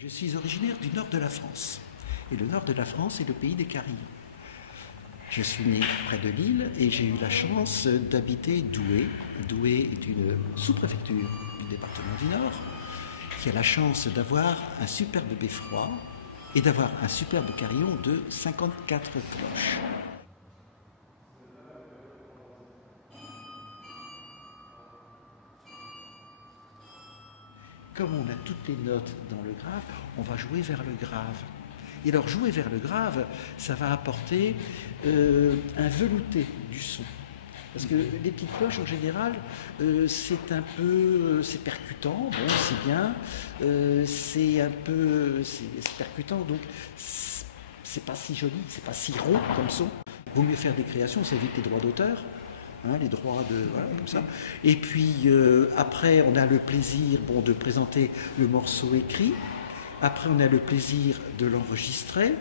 Je suis originaire du nord de la France. Et le nord de la France est le pays des carillons. Je suis né près de Lille et j'ai eu la chance d'habiter Douai. Douai est une sous-préfecture du département du Nord qui a la chance d'avoir un superbe beffroi et d'avoir un superbe carillon de 54 cloches. Comme on a toutes les notes dans le grave, on va jouer vers le grave. Et alors jouer vers le grave, ça va apporter un velouté du son. Parce que les petites cloches, en général, c'est percutant, bon, c'est bien, c'est percutant, donc c'est pas si joli, c'est pas si rond comme son. Il vaut mieux faire des créations, ça évite les droits d'auteur. Les droits de... Voilà, comme ça. Et puis après, on a le plaisir de présenter le morceau écrit. Après, on a le plaisir de l'enregistrer.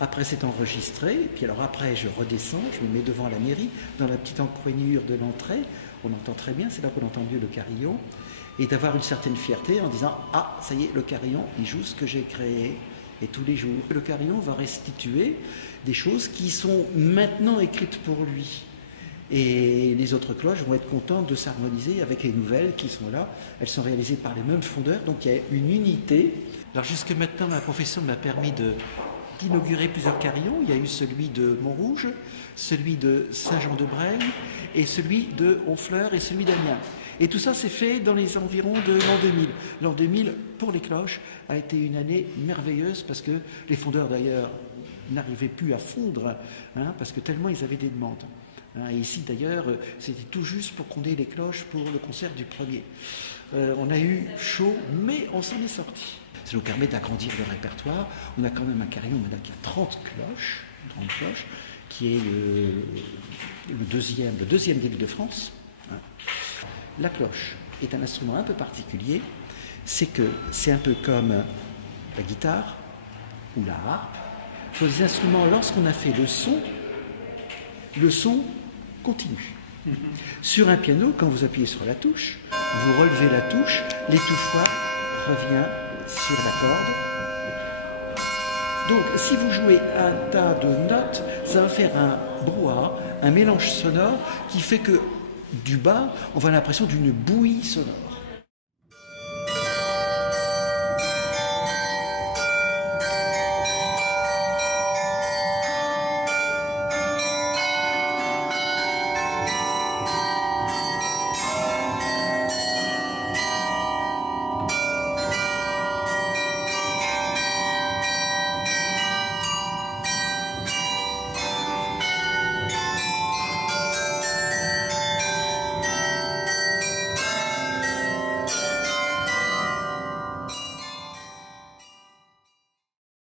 Après, c'est enregistré. Et puis alors après, je redescends, je me mets devant la mairie, dans la petite encoignure de l'entrée. On entend très bien, c'est là qu'on entend mieux le carillon. Et d'avoir une certaine fierté en disant « Ah, ça y est, le carillon, il joue ce que j'ai créé. » Et tous les jours, le carillon va restituer des choses qui sont maintenant écrites pour lui. Et les autres cloches vont être contentes de s'harmoniser avec les nouvelles qui sont là. Elles sont réalisées par les mêmes fondeurs, donc il y a une unité. Alors jusque maintenant, ma profession m'a permis d'inaugurer plusieurs carillons. Il y a eu celui de Montrouge, celui de Saint-Jean-de-Breil, et celui de Honfleur et celui d'Amiens. Et tout ça s'est fait dans les environs de l'an 2000. L'an 2000, pour les cloches, a été une année merveilleuse parce que les fondeurs d'ailleurs n'arrivaient plus à fondre, parce que tellement ils avaient des demandes. Et ici d'ailleurs, c'était tout juste pour qu'on ait les cloches pour le concert du premier. On a eu chaud, mais on s'en est sorti. Ça nous permet d'agrandir le répertoire. On a quand même un carillon maintenant qui a 30 cloches, qui est le deuxième d'Île-de-France. La cloche est un instrument un peu particulier. C'est que c'est un peu comme la guitare ou la harpe. Sur les instruments, lorsqu'on a fait le son continue. Sur un piano, quand vous appuyez sur la touche, vous relevez la touche, l'étouffoir revient sur la corde. Donc, si vous jouez un tas de notes, ça va faire un brouhaha, un mélange sonore qui fait que du bas, on va avoir l'impression d'une bouillie sonore.